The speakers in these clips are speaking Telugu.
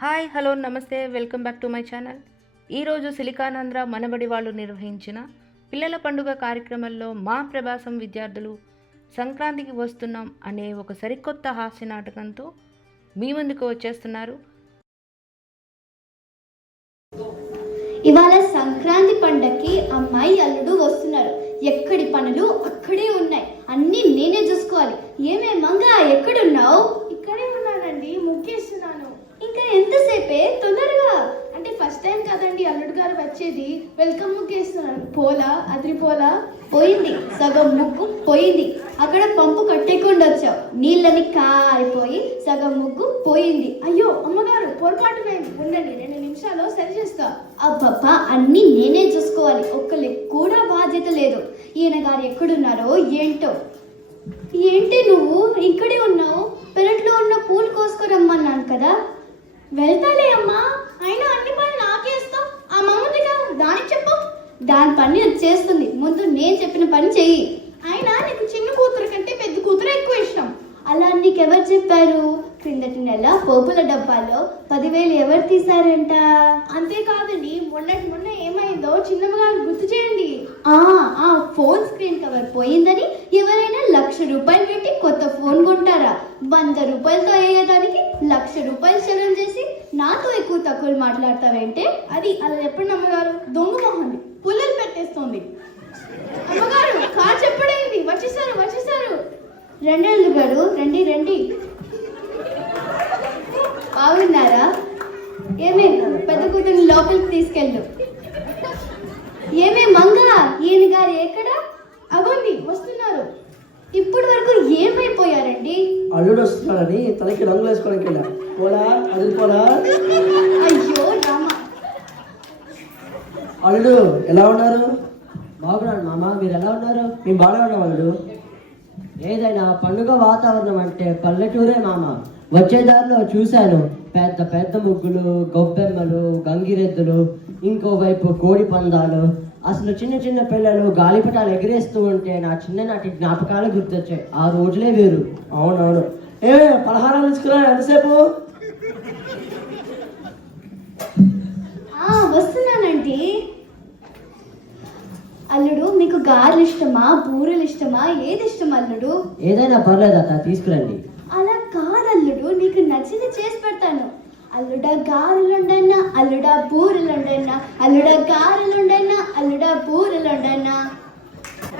హాయ్ హలో నమస్తే welcome back to my channel. ఈరోజు సిలికానాంధ్ర మనబడి వాళ్ళు నిర్వహించిన పిల్లల పండుగ కార్యక్రమంలో మా ప్రభాసం విద్యార్థులు సంక్రాంతికి వస్తున్నాం అనే ఒక సరికొత్త హాస్య నాటకంతో మీ ముందుకు వచ్చేస్తున్నారు. ఇవాళ సంక్రాంతి పండక్కి అమ్మాయి అల్లుడు వస్తున్నారు. ఎక్కడి పనులు అక్కడే ఉన్నాయి. అన్నీ నేనే చూసుకోవాలి. ఏమే మంగ ఎక్కడున్నావు? ఇక్కడే ఉన్నానండి ముగ్గేస్తున్నాను. ఇంకా ఎంతసేపే తొందరగా. అంటే ఫస్ట్ టైం కదండి అల్లుడు గారు వచ్చేది. వెల్కమ్ ముగ్గేస్తున్నాను పోలా అదిరిపోలా పోయింది. సగం ముగ్గు పోయింది. అక్కడ పంపు కట్టేకుండా వచ్చావు నీళ్ళని కారిపోయి సగం ముగ్గు పోయింది. అయ్యో అమ్మగారు పొరపాటు ఉండండి రెండు నిమిషాలు సరి చేస్తా. అబ్బబ్బా అన్నీ నేనే చూసుకోవాలి. ఒక్కరికి కూడా బాధ్యత లేదు. ఈయన గారు ఎక్కడున్నారో ఏంటో. ఏంటి నువ్వు? ఇక్కడే ఉన్నావు. పెరట్లో ఉన్న పూలు కోసుకురమ్మన్నాను కదా. వెళ్తాలే అమ్మా. అయినా అన్ని పనులు నాకేస్తావు ఆ మమ్మది కదా దానికి చెప్పు. దాని పని అది చేస్తుంది. ముందు నేను చెప్పిన పని చెయ్యి. అయినా నీకు చిన్న కూతురు కంటే పెద్ద కూతురు ఎక్కువ ఇష్టం. అలా నీకెవరు చెప్పారు? క్రిందటి నెల పోపుల డబ్బాలో పదివేలు ఎవరు తీశారంట? అంతేకాదండి మొన్నటి మొన్న ఏమైందో చిన్నమ్మగారు గుర్తు చేయండి. ఆ ఆ ఫోన్ స్క్రీన్ కవర్ పోయిందని ఎవరైనా లక్ష రూపాయలు పెట్టి కొత్త ఫోన్ వంద రూపాయలతో అయ్యేదానికి లక్ష రూపాయలు సెలవు చేసి నాతో ఎక్కువ తక్కువలు మాట్లాడతావంటే? అది అలా చెప్పండి అమ్మగారు దొంగ మొహండి పుల్లలు పెట్టేస్తోంది. అమ్మగారు కార్ చెప్పడైంది వచ్చేసారు వచ్చేసారు. రెండేళ్ళు గారు. రండి రండి. బాగున్నారా? ఏమే? పెద్ద కూతురు లోపలికి తీసుకెళ్ళు. ఏమే మంగ ఈయన గారు ఎక్కడ? అగోండి వస్తున్నారు. ఏమైపోయారండి? అల్లుడు వస్తున్నాడని తలకి రంగులు వేసుకోవడానికి వెళ్ళా. పోలా అది పోలా అయ్యో రామా. అల్లుడు ఎలా ఉన్నారు? బాగున్నాడు మామ మీరు ఎలా ఉన్నారు? మేము బాగా ఉన్నాం అల్లుడు. ఏదైనా పండుగ వాతావరణం అంటే పల్లెటూరే మామ. వచ్చే దారిలో చూశాను. పెద్ద పెద్ద ముగ్గులు గొబ్బెమ్మలు గంగిరెద్దులు ఇంకోవైపు కోడి పందాలు. అసలు చిన్న చిన్న పిల్లలు గాలిపటాలు ఎగిరేస్తూ ఉంటే నా చిన్ననాటి జ్ఞాపకాలు గుర్తొచ్చాయి. ఆ రోజులే వేరు. అవునవును. ఏ పలహారాలు తీసుకురా ఎంతసేపు? ఆ వస్తున్నానండి అల్లుడు మీకు గారెలు ఇష్టమా బూరెలు ఇష్టమా ఏది ఇష్టం అల్లుడు? ఏదైనా పర్లేదు అత్త తీసుకురండి. అలా కాదల్లుడు నీకు నచ్చింది చేసి పెడతాను. అల్లుడా గారెలుండన్నా అల్లుడా బూరెలుండన్నా అల్లుడా గారెలుండన్నా అల్లుడా బూరెలుండన్నా.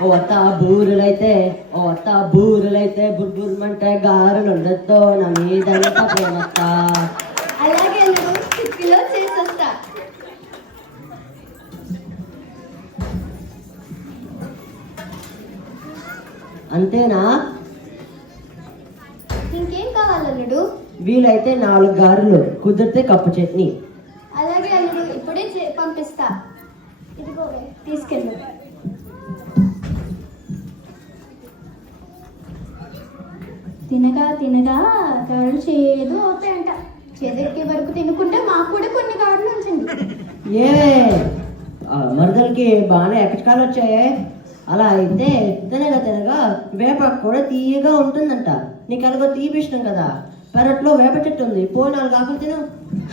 ఓ అత్త బూరులైతే ఓ అత్త బూరులైతే బుర్బుర్మంటే గారులు ఉండొద్దు నా మీదంతా ప్రేమత్త. అలాగే చేసేస్తా. అంతేనా? ఇంకేం కావాలి అల్లుడు వీలైతే నాలుగు గారెలు కుదిరితే కప్పు చట్నీ. అలాగే అల్లుడు ఇప్పుడే పంపిస్తా. ఇదిగో తీసుకెళ్ళు. తినగా తినగా గారెలు చేదు అవుతాయంట. చేదెక్కే వరకు తినుకుంటే మాకు కూడా కొన్ని గారెలు ఉంచండి. ఏ మరదలకి బాగానే ఎక్కడికాలు వచ్చాయే. అలా అయితే తినగా తినగా వేప కూడా తీయగా ఉంటుందంట. నీకు అలాగో తీపి ఇష్టం కదా. పెరట్లో వేప చెట్టు ఉంది పో నాలుగు ఆకులు తిను.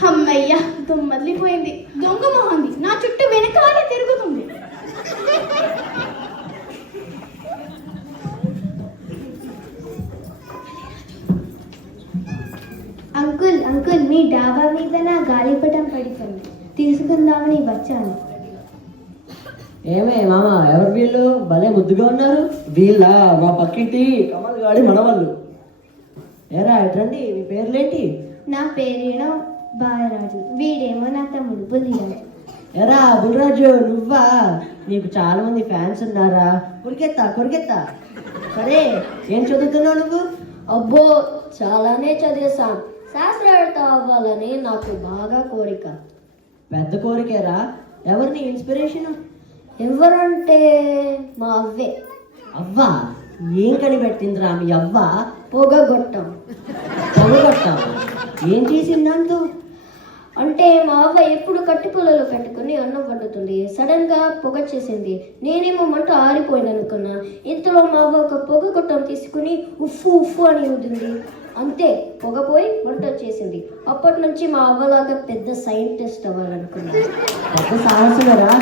అమ్మయ్యా దుమ్మదిలిపోయింది దొంగ మొహంది. నా చుట్టూ వెనకాలే తిరుగుతుంది. అంకుల్ అంకుల్ మీ డాబా మీద నా గాలిపటం పడిపోయింది. తీసుకుందామని వచ్చాను. ఏమే మామ ఎవరు వీళ్ళు? భలే ముద్దుగా ఉన్నారు. వీళ్ళ మా పక్కింటి కమల్ గాడి మనవాళ్ళు. ఏరా ఎట్రండి మీ పేర్లేంటి? నా పేరేనో? బాలరాజు. వీడేమో నా తమ్ముడు బుల్లిరాజు. ఎరా బుల్రాజు నువ్వా? నీకు చాలా మంది ఫ్యాన్స్ ఉన్నారా? కొరికెత్తా కొరికెత్తా. సరే ఏం చదువుతున్నావు నువ్వు? అబ్బో చాలానే చదివేశాను. శాస్త్రవేత్త అవ్వాలని నాకు బాగా కోరిక. పెద్ద కోరికేరా? ఎవరిని ఇన్స్పిరేషన్? ఎవరంటే మా అవ్వే. అవ్వా? ఏం కనిపెట్టిందిరా మీ అవ్వ? పొగగొట్టం. పొగగొట్టావా ఏం చేసింది దాంతో? అంటే మా అవ్వ ఎప్పుడు కట్టి పొలలో పెట్టుకుని అన్నం వండుతుంది. సడన్గా పొగ చేసింది నేనేమో మంట ఆరిపోయింది అనుకున్నా. ఇంతలో మా అవ్వ ఒక పొగ గొట్టం తీసుకుని ఉఫ్ఫు ఉఫ్ఫు అని ఊదింది. అంతే పొగపోయి వంట వచ్చేసింది. అప్పటి నుంచి మా అవ్వలాగా పెద్ద సైంటిస్ట్ అవ్వాలనుకున్నాను పెద్ద సాహసులరా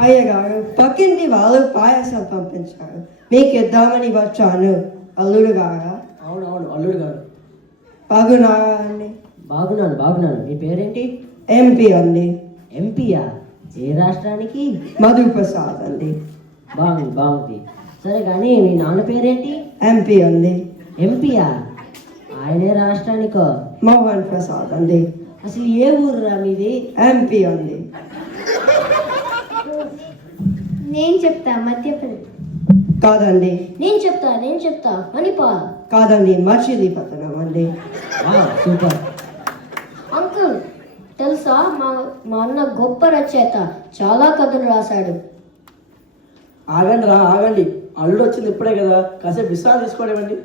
అయ్యగారు పక్కింటి వాళ్ళు పాయసం పంపించారు. మీకు ఇద్దామని వచ్చాను. అల్లుడు గారా? అవును అవును అల్లుడు గారు. బాగున్నారా అండి బాగున్నాను బాగున్నాను. మీ పేరేంటి? ఎంపీ అండి. ఎంపీయా? ఏ రాష్ట్రానికి? మధు ప్రసాద్ అండి. బాగుంది బాగుంది. సరే కానీ మీ నాన్న పేరేంటి? ఎంపీ అండి. ఎంపీయా? ఆయనే రాష్ట్రానికో? మోహన్ ప్రసాద్ అండి. అసలు ఏ ఊరురా మీది? ఎంపీ అండి. నేను చెప్తా మధ్యప్రదేశ్ కాదండి. నేను చెప్తా నేను చెప్తా మణిపాల్ కాదండి మచిలీపట్నం అండి. సూపర్. అంకుల్ తెలుసా? మా మా అన్న గొప్ప రచయిత చాలా కథలు రాశాడు. ఆగండి రా ఆగండి. అల్లుడు వచ్చింది ఇప్పుడే కదా. కాసేపు విశ్రాంతి తీసుకోవడమండి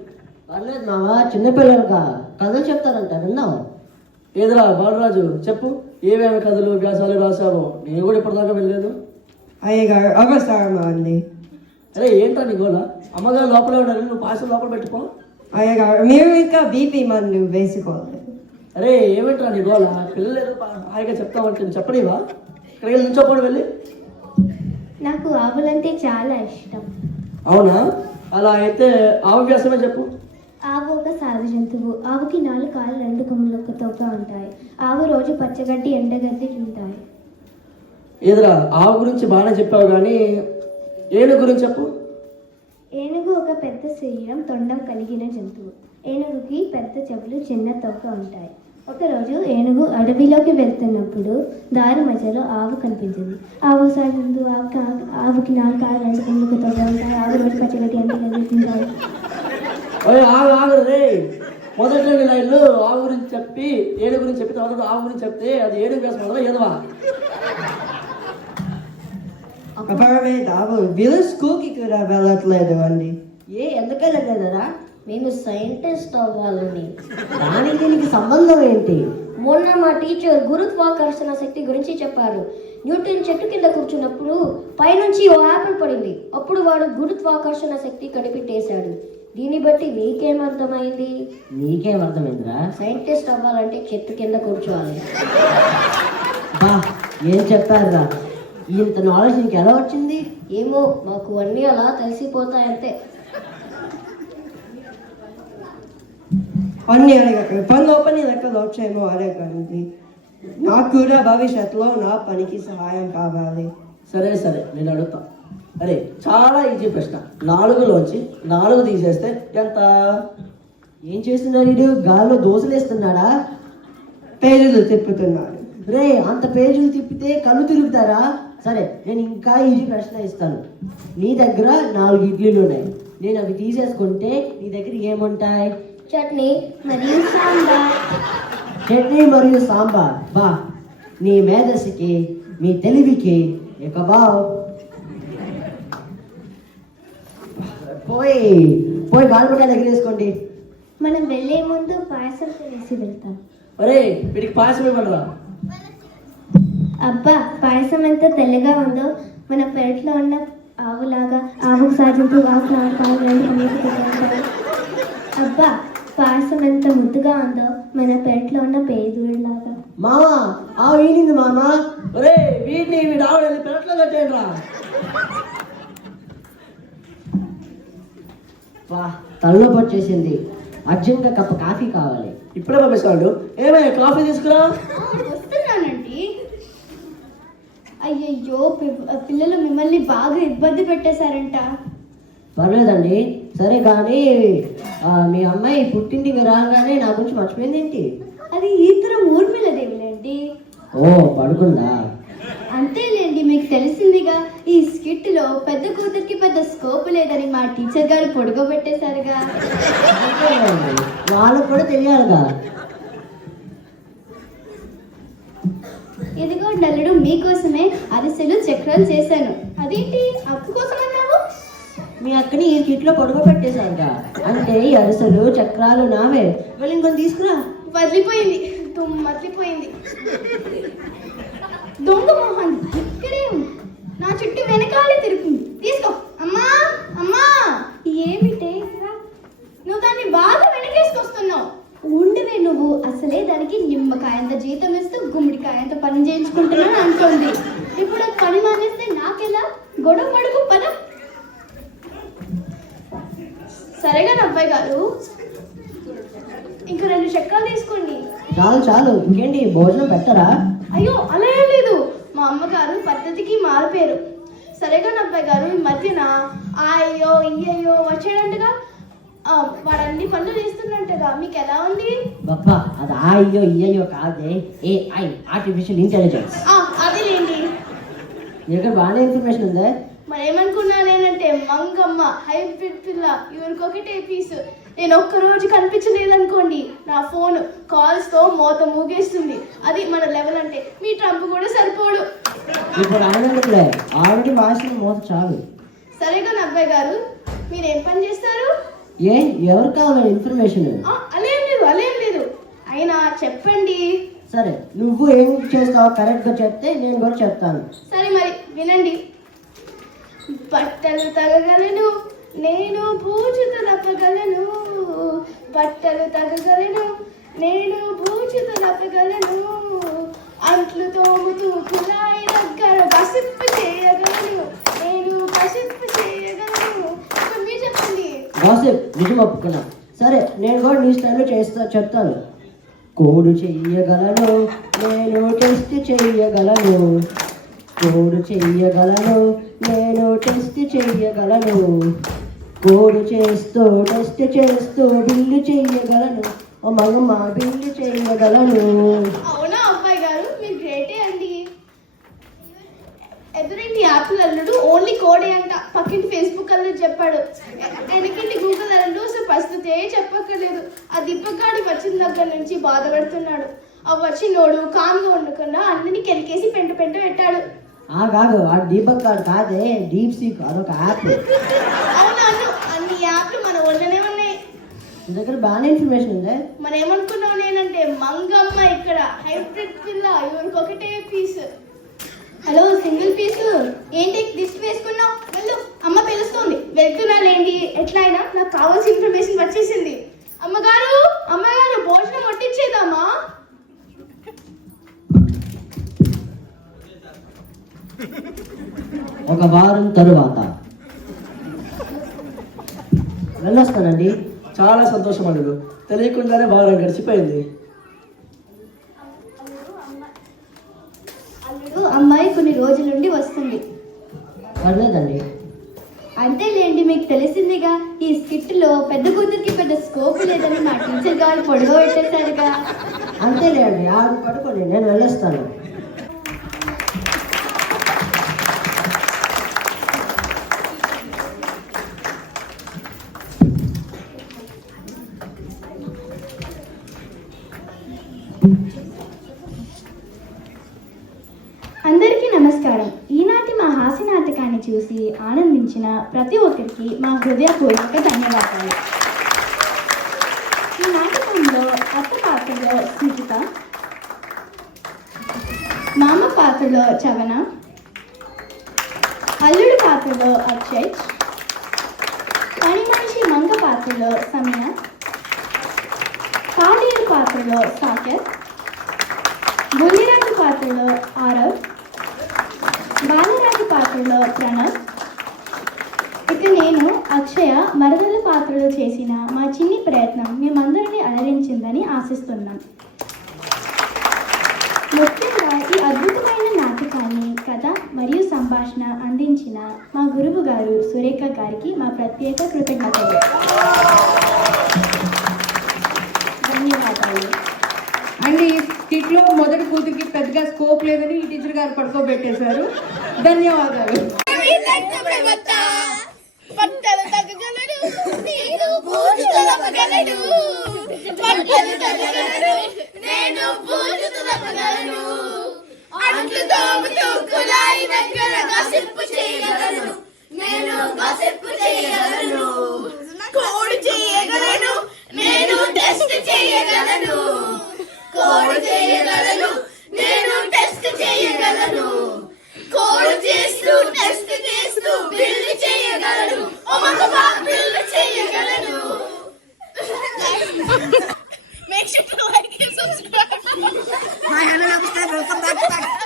పర్లేదు మావా చిన్నపిల్లలుగా కథలు చెప్తారంట విన్నావు? ఏదిరా బాలరాజు చెప్పు. ఏమేమి కథలు వ్యాసాలు రాసావో నేను కూడా ఇప్పటిదాకా వెళ్ళలేదు అయ్యగారు అవసరమా అండి అరే ఏంటా నీ గోల? అమ్మగారు లోపలే ఉన్నారు నువ్వు పాసం లోపల పెట్టుకో. అయ్యగారు మీరు ఇంకా బీపీ మందు వేసుకోలేదు అరే ఏమిట్రా నీ గోల? పిల్లలు ఏదో హాయిగా చెప్తామంటే చెప్పనివా ఇక్కడికి వెళ్ళి నుంచోపోడు వెళ్ళి. నాకు ఆవులంటే చాలా ఇష్టం. అవునా? అలా అయితే ఆవు వ్యాసమే చెప్పు. ఆవు ఒక సాగు జంతువు. ఆవుకి నాలుగు కాళ్ళు రెండు కొమ్ములు ఒక తోక ఉంటాయి. ఆవు రోజు పచ్చగడ్డి ఎండగడ్డి తింటాయి. ఏదిరా ఆవు గురించి బాగానే చెప్పావు కానీ ఏను గురించి చెప్పు. ఏనుగు ఒక పెద్ద శరీరం తొండం కలిగిన జంతువు. ఏనుగుకి పెద్ద చెవులు చిన్న తోక ఉంటాయి. ఒకరోజు ఏనుగు అడవిలోకి వెళ్తున్నప్పుడు దారి మధ్యలో ఆవు కనిపించింది. ఆవు సాగిందు ఆవు ఆవుకి నాలుగు కాళ్ళు రెండు కొమ్ములకు తోక ఉంటాయి? ఆవు రోజు పచ్చగడ్డి ఎండగడ్డి తింటాయి? ఓయ్ ఆగు ఆగు రే. మొదటి రెండు లైన్లు ఆవు గురించి చెప్పి ఏడు గురించి చెప్పి తర్వాత ఆవు గురించి చెప్తే అది ఏడు వ్యాసం వల్ల ఏదవా? అపరమేత ఆవు వీళ్ళు స్కూల్కి కూడా వెళ్ళట్లేదు అండి. ఏ ఎందుకు వెళ్ళలేదరా మేము సైంటిస్ట్ అవ్వాలని. దానికి దీనికి సంబంధం ఏంటి? మొన్న మా టీచర్ గురుత్వాకర్షణ శక్తి గురించి చెప్పారు న్యూటన్ చెట్టు కింద కూర్చున్నప్పుడు పైనుంచి ఓ యాపిల్ పడింది. అప్పుడు వాడు గురుత్వాకర్షణ శక్తి కనిపెట్టేశాడు. దీన్ని బట్టి నీకేం అర్థమైంది? నీకేం అర్థమైందిరా? సైంటిస్ట్ అవ్వాలంటే చెట్టు కింద కూర్చోవాలి. బా ఏం చెప్పారురా? ఇంత నాలెడ్జ్ నీకు ఎలా వచ్చింది? ఏమో మాకు అన్నీ అలా తెలిసిపోతాయంతే అన్ని పని లెక్కలు వచ్చేమో అడగండి నాకు కూడా భవిష్యత్తులో నా పనికి సహాయం కావాలి. సరే సరే నేను అడుగుతా. అరే చాలా ఈజీ ప్రశ్న. నాలుగులోంచి నాలుగు తీసేస్తే ఎంత? ఏం చేస్తున్నాడు వీడు? గాల్లో దోశలేస్తున్నాడా పేర్లు తిప్పుతున్నాడు. రే అంత పేజీలు తిప్పితే కళ్ళు తిరుగుతారా? సరే నేను ఇంకా ఈజీ ప్రశ్న ఇస్తాను. నీ దగ్గర నాలుగు ఇడ్లీలు ఉన్నాయి. నేను అవి తీసేసుకుంటే నీ దగ్గర ఏముంటాయి? చట్నీ మరియు సాంబార్. చట్నీ మరియు సాంబార్. బా. నీ మేధస్సుకి మీ తెలివికి ఇక బావ్. పోయి పోయి బాల్పట ఎగిరేసుకోండి మనం వెళ్ళే ముందు పాయసం తినేసి వెళ్తాం. అరే వీడికి పాయసం ఇవ్వండిరా అబ్బా పాయసం ఎంత తెల్లగా ఉందో. మన పెరట్లో ఉన్న ఆవులాగా ఆవుకు సాధించు ఆవుకు తింటాయి అబ్బా పాయసం ఎంత ముద్దుగా ఉందో మన పెరట్లో ఉన్న పేదూరులాగా మామా ఆ వీడింది మామా ఒరే వీడిని వీడి ఆవిడ పెరట్లో కట్టేయండి వా తలనొప్పి వచ్చేసింది అర్జెంట్గా కప్ప కాఫీ కావాలి. ఇప్పుడే పంపిస్తాడు. ఏమయ్య కాఫీ తీసుకురా? అయ్యయ్యో పిల్లలు మిమ్మల్ని బాగా ఇబ్బంది పెట్టేశారంట. పర్లేదండి. సరే కానీ మీ అమ్మాయి పుట్టింటికి రాగానే నా గురించి మర్చిపోయింది ఏంటి? అది ఈ తరం ఊర్మిళ దేవులేండి ఓ పడుకుందా? అంతేలేండి మీకు తెలిసిందిగా. ఈ స్కిట్లో పెద్ద కూతురికి పెద్ద స్కోప్ లేదని మా టీచర్ గారు పొడుగబెట్టేశారుగా. వాళ్ళకు కూడా తెలియాలిగా. ఇదిగో నల్లుడు మీకోసమే అరిసెలు చక్రాలు చేశాను. అదేంటి? అక్క కోసం అన్నావు? మీ అక్కని ఈ కిట్లో పడుకోబెట్టేశారుగా అంటే ఈ అరిసెలు చక్రాలు నావే. వెళ్ళి ఇంకొని తీసుకురా. వదిలిపోయింది. వదిలిపోయింది దొంగ మోహన్ ఇక్కడే నా చుట్టూ వెనకాలే తిరుగుతుంది. తీసుకో. అమ్మా అమ్మా. ఏమిటే? నువ్వు దాన్ని బాగా వెనకేసుకొస్తున్నావు. ఉండవే నువ్వు. అసలే దానికి నిమ్మకాయంత జీతం ఇస్తూ గుమ్మడికాయంత పని చేయించుకుంటున్నాను అనుకోండి. ఇప్పుడు పని మానేస్తే నాకెలా? గొడవ పడుకు పద. సరేగా అబ్బాయి గారు. ఇంకా రెండు చెక్కలు తీసుకోండి. చాలు చాలు. ఇంకేంటి భోజనం పెట్టరా? అయ్యో అలా ఏం లేదు. మా అమ్మగారు పద్ధతికి మారిపోయారు. సరేగా అబ్బాయి గారు ఈ మధ్యన అయ్యో అయ్యో వచ్చాడంటగా వాడు అన్ని పనులు చేస్తున్నట్టుగా మీకు ఎలా ఉంది? బప్పా అది ఆ అయ్యో ఈ అయ్యో కాదే. ఏ ఐ ఆర్టిఫిషియల్ ఇంటెలిజెన్స్ అదేలేండి. దగ్గర బాగానే ఇన్ఫర్మేషన్ ఉందే? మరి ఏమనుకున్నానేనంటే మంగమ్మ హైబ్రిడ్ పిల్ల ఇవరికొకటే పీసు. నేను ఒక్క రోజు కనిపించలేదనుకోండి నా ఫోన్ కాల్స్తో మోత మూగేస్తుంది. అది మన లెవెల్ అంటే మీ ట్రంప్ కూడా సరిపోడు. ఇప్పుడు ఆల్రెడీ మోత చాలు. సరేగా అబ్బాయి గారు మీరు ఏం పని చేస్తారు? ఏ ఎవరు కావాలి ఇన్ఫర్మేషన్ అలేం లేదు అలేం లేదు. అయినా చెప్పండి. సరే నువ్వు ఏం చేస్తావో కరెక్ట్గా చెప్తే నేను కూడా చెప్తాను. సరే మరి వినండి. బట్టలు తగగలను నేను పూజుత తప్పగలను. బట్టలు తగగలను నేను పూజుత తప్పగలను. అంట్లు తోముతూ కులాయి దగ్గర పసిప్పు చేయగలను. నేను పసిప్పు చెప్పండి నిజం ఒప్పుకున్నా సరే నేను కూడా నీ స్టైల్లో చేస్తా చెప్తాను. కోడు చెయ్యగలను నేను టెస్ట్ చెయ్యగలను. కోడు చెయ్యగలను నేను టెస్ట్ చెయ్యగలను. కోడు చేస్తూ టెస్ట్ చేస్తూ బిల్లు చెయ్యగలను. ఓ మగమ్మ బిల్లు చెయ్యగలను అవునా అబ్బాయి గారు మీరు గ్రేటే అండి ఎదురింటి యాపిల్ అల్లుడు ఓన్లీ కోడే అంట. పక్కింటి ఫేస్బుక్ అల్లుడు చెప్పాడు. వెనకింటి గూగుల్ అల్లుడు అసలు పరిస్థితే చెప్పక్కర్లేదు. ఆ దీపకాడి వచ్చిన దగ్గర నుంచి బాధపడుతున్నాడు ఆ వచ్చినోడు కామ్గా ఉండకుండా అన్నిని కెలికేసి పెంట పెంట పెట్టాడు. ఆ కాదు ఆ దీపక్ కార్డ్ కాదే డీప్ సీక్ అదొక యాప్. అవును అను అన్ని యాప్లు మన ఒళ్ళనే ఉన్నాయి. నీ దగ్గర బాగానే ఇన్ఫర్మేషన్ ఉందే? మరి ఏమనుకున్నావు నేనంటే మంగమ్మ ఇక్కడ. హైబ్రిడ్ పిల్ల ఇవరికి ఒకటే పీస్. హలో సింగిల్ పీస్ ఏంటి లిస్ట్ వేసుకున్నావు? వెళ్ళు. అమ్మ పిలుస్తుంది వెళ్తున్నానండి ఎట్లయినా నాకు కావాల్సిన ఇన్ఫర్మేషన్ వచ్చేసింది. అమ్మగారు అమ్మగారు భోజనం వడ్డించేద్దామా? ఒక వారం తరువాత. వెళ్ళొస్తానండి. చాలా సంతోషం అల్లుడు తెలియకుండానే వారం గడిచిపోయింది. అల్లుడు అమ్మాయి కొన్ని రోజుల నుండి వస్తుంది. పర్లేదండి. అంతేలేండి మీకు తెలిసిందిగా ఈ స్కిట్లో పెద్ద కూతురికి పెద్ద స్కోప్ లేదని మా టీచర్ గారు పొడవ పెట్టేశారుగా. అంతేలేండి ఆరు పడుకోండి నేను వెళ్ళొస్తాను. నమస్కారం. ఈనాటి మా హాస్య నాటకాన్ని చూసి ఆనందించిన ప్రతి ఒక్కరికి మా హృదయపూర్వక ధన్యవాదాలు. ఈ నాటకంలో అత్త పాత్రలో స్మిత మామ పాత్రలో చవన అల్లుడు పాత్రలో అక్షయ్ పని మనిషి మంగ పాత్రలో సమయ పాలేరు పాత్రలో సాకెత్ బుల్లిరంగు పాత్రలో ఆరవ్ బాలరాజు పాత్రలో ప్రణవ్. ఇక నేను అక్షయ మరదల పాత్రలో చేసిన మా చిన్ని ప్రయత్నం మేమందరినీ అలరించిందని ఆశిస్తున్నాం. ముఖ్యంగా ఈ అద్భుతమైన నాటకాన్ని కథ మరియు సంభాషణ అందించిన మా గురువు గారు సురేఖ గారికి మా ప్రత్యేక కృతజ్ఞతలు. అండ్ ఈ స్కిట్లో మొదటి కూతురికి పెద్దగా స్కోప్ లేదని ఈ టీచర్ గారు పడుకోబెట్టేశారు. ధన్యవాదాలు. నేను టెస్ట్ తప్పగలడు కోడ్ చేయగలను నేను టెస్ట్ చేయగలను కోడ్ చేస్తూ టెస్ట్ చేస్తూ బిల్డ్ చేయగలను ఒమకబా బిల్డ్ చేయగలను Make sure to like and subscribe. Hi, I'm Anna. Welcome back to back.